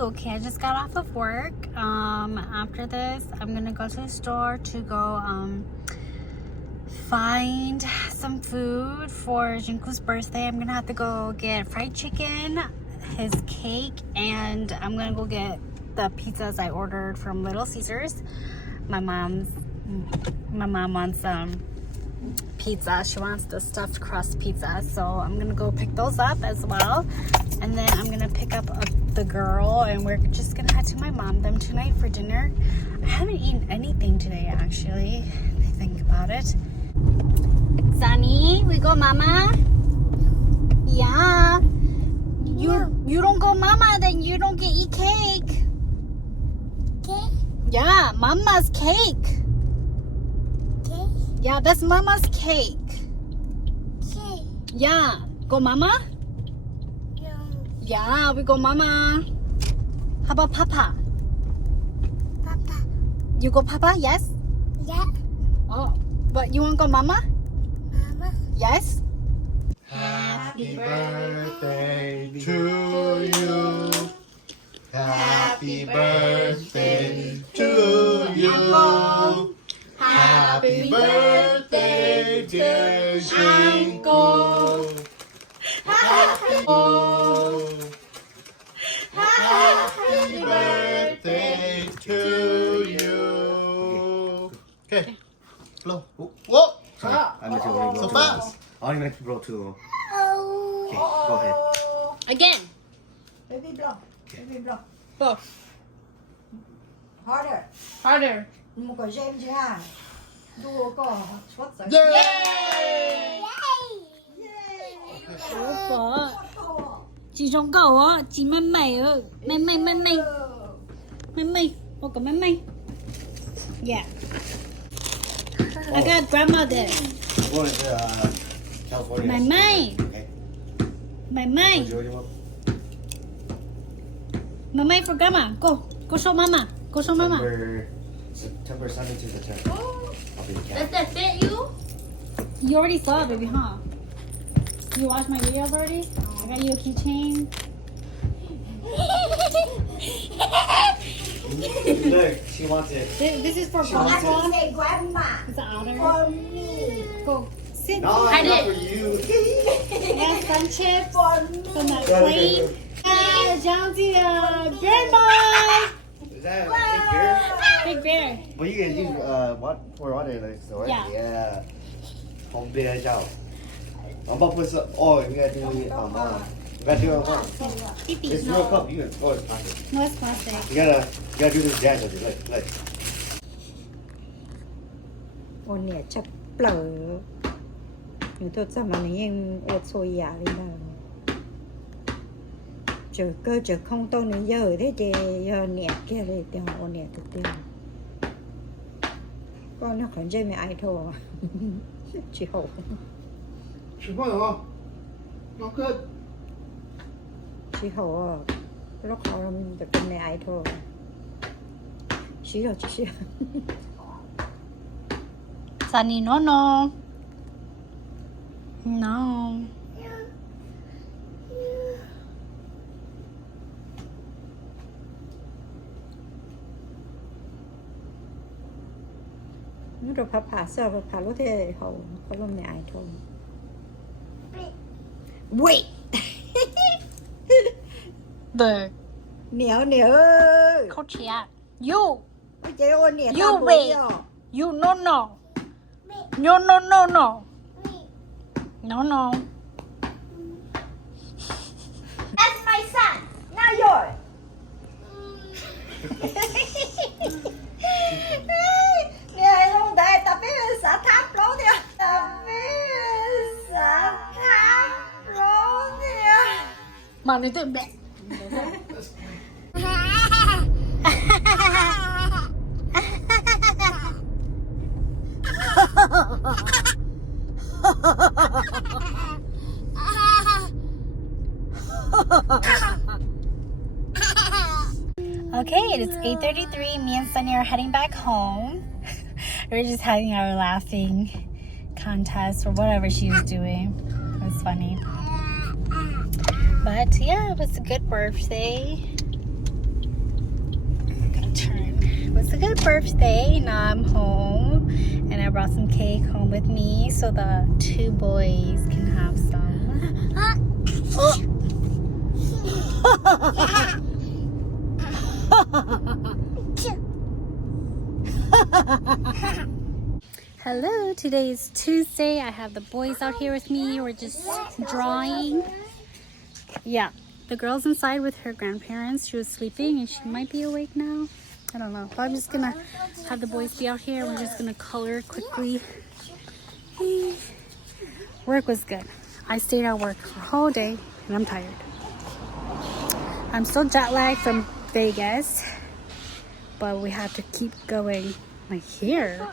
Okay, I just got off of work. After this, I'm gonna go to the store to go find some food for Jinku's birthday. I'm gonna have to go get fried chicken, his cake, and I'm gonna go get the pizzas I ordered from Little Caesars. My mom wants pizza. She wants the stuffed crust pizza, so I'm gonna go pick those up as well. And then I'm gonna pick up the girl, and we're just gonna head to my mom them tonight for dinner. I haven't eaten anything today, actually. I think about it. Sunny, we go mama? Yeah. You don't go mama, then you don't get eat cake. Cake? Yeah, mama's cake. Cake? Yeah, that's mama's cake. Cake? Yeah. Go mama? No. Yeah, we go mama. How about papa? Papa? You go papa? Yes? Yeah. Oh, but you want to go mama? Mama? Yes? Happy birthday to you. Happy birthday to you. Happy birthday, dear Uncle. Happy birthday to you. Okay. Blow. Whoa. Sorry, I'm going to blow So too. fast. I only meant to blow too. Oh. Okay, go ahead. Again. Baby blow. Baby blow. Go. Harder. Harder. Một cái game chứ hả? Đua có xuất rồi. Yay! Ủa, chị trong cầu á, chị mày mày ơi. Mày. Ô, có mày. Yeah. I got grandmother. What is California? Mày. Okay. Mày. Mày for grandma. Go show mama. Go show mama. September 7th to the 10th. I'll be in Does camp. that fit you? You already saw it, baby, huh? You watched my videos already? I got you a keychain. Look, she wants it. This is for She wants I grandma. can say grandma. It's an honor. For me. Go sit. No, I not did. for you. Yeah, sun chips For me. from the plate. Jonesy, grandma. Is that a big beer? Big bear. Well, you can use what for water like so, right? Yeah. Yeah. Home beer out. I'm about to put some. Oh, you gotta do it. You gotta do it. Pee-pee. It's real cup. You can. Oh, it's plastic. No, it's plastic. You gotta do this jazz with it. Look. Ôi nè chắc lỡ. Nhưng tôi sao mà nên ột xôi giả đi nào. Chờ cơ chờ không tôi nữa giờ thế thì giờ nè kia thì tiền ôn nè thực tiền. Con nó còn chơi mẹ ai thôi. Chị hổ. 吃饭了啊，老哥。 Chị hổ. Lúc họ làm được con mẹ ai thôi. Chị rồi chị. Sunny, no. No. Nó rồi phá sợ phá lúc thế hổ. Có con mẹ ai thôi. Wait. The Nẻo. coach yeah. You. Chị ôn nè. You wait. You no. No. That's my son. Now yours. Nè không đây tập biết xã tháp lố đi. Tập biết xã tháp lố đi. Mà nói chuyện mẹ. Okay, it is 8:33. Me and Sunny are heading back home. We're just having our laughing contest or whatever she was doing. It was funny. But yeah, it was a good birthday. was a good birthday. Now I'm home and I brought some cake home with me so the 2 boys can have some. Oh. Hello, today is Tuesday. I have the boys out here with me. We're just drawing. Yeah, the girl's inside with her grandparents. She was sleeping and she might be awake now. I don't know. But I'm just gonna have the boys be out here. We're just gonna color quickly. Work was good. I stayed at work for a whole day and I'm tired. I'm still jet lagged from Vegas, but we have to keep going. Like here.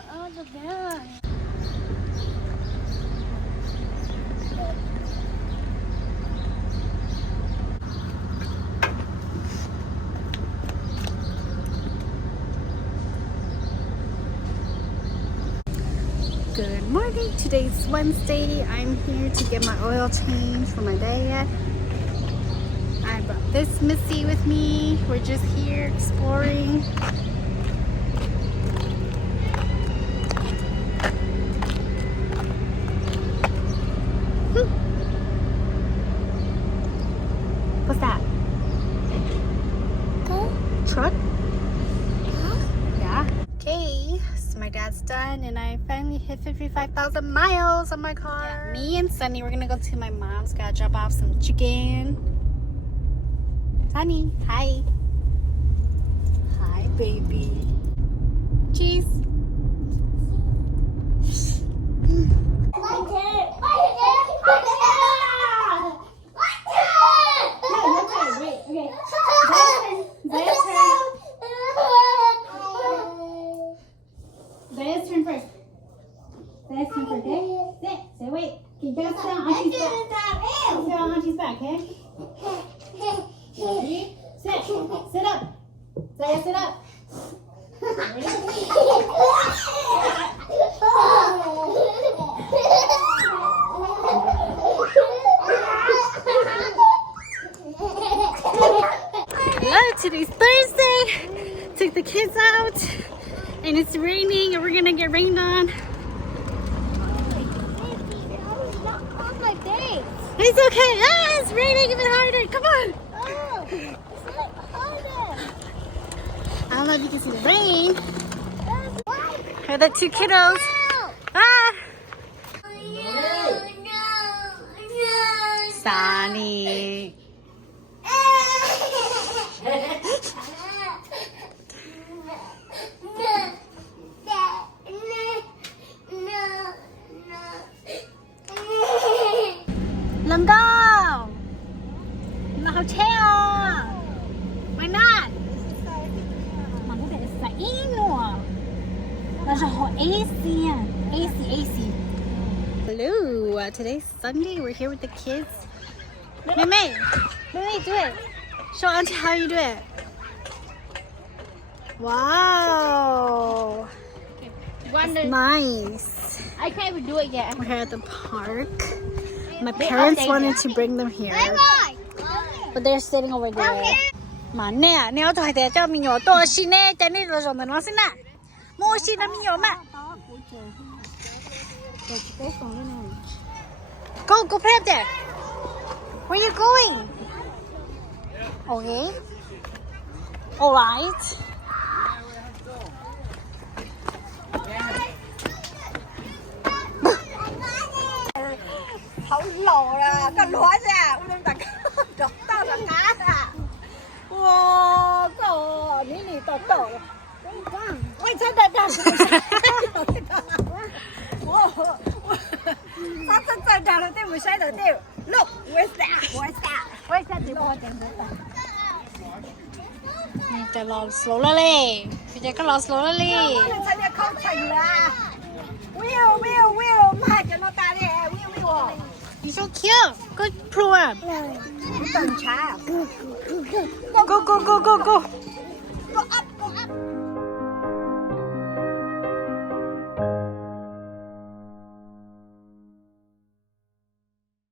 Good morning. Today's Wednesday. I'm here to get my oil change for my dad. I brought this Missy with me. We're just here exploring. What's that? Truck? Yeah. Okay, so my dad's done and I finally hit 55,000 miles on my car. Yeah, me and Sunny, we're gonna go to my mom's. Gotta drop off some chicken. Sunny, hi. Hi, baby. Cheese. Zay's turn first. Zay's turn first, okay? Sit. Say wait. Okay, you gotta sit on Auntie's back. Sit on Auntie's back, okay? Ready? Sit. Sit up. Zaya, sit up. Ready? Hello, today's Thursday. Took the kids out. And it's raining and we're gonna get rained on. It's okay. Ah, it's raining even harder. Come on. I don't know if you can see the rain. Here are the 2 kiddos. Ah. Sunny. Lâm Đông, là hotel. Why not? Mà có thể xảy nữa. Là họ AC. Hello, today's Sunday. We're here with the kids. Mei, do it. Show Auntie how you do it. Wow. That's nice. I can't even do it yet. We're here at the park. My parents wanted to bring them here, but they're sitting over there. Mà nè, nếu tôi thấy cho mình nhỏ to xin nè, cho nên là rồi mình nói xin nè. Mua xin là mình nhỏ mà. Go play up there. Where are you going? Okay. All right. Không lồ là con nói ra, con ta đọc tao là cá à. Wow, cô, nini tao tao. Ôi sao đây đây. Wow. Sao sao đây là tiêu sai đầu tiêu. Look, where's that? Where's that? Đi bao tiền đó.จะรอ slow แล้วเลยพี่เจ๊ก็รอ slow แล้วเลย Sao đây không thành là. Will, mà cho nó ta đi, will. You're so cute. Good program. Tần trà. Go. Go up.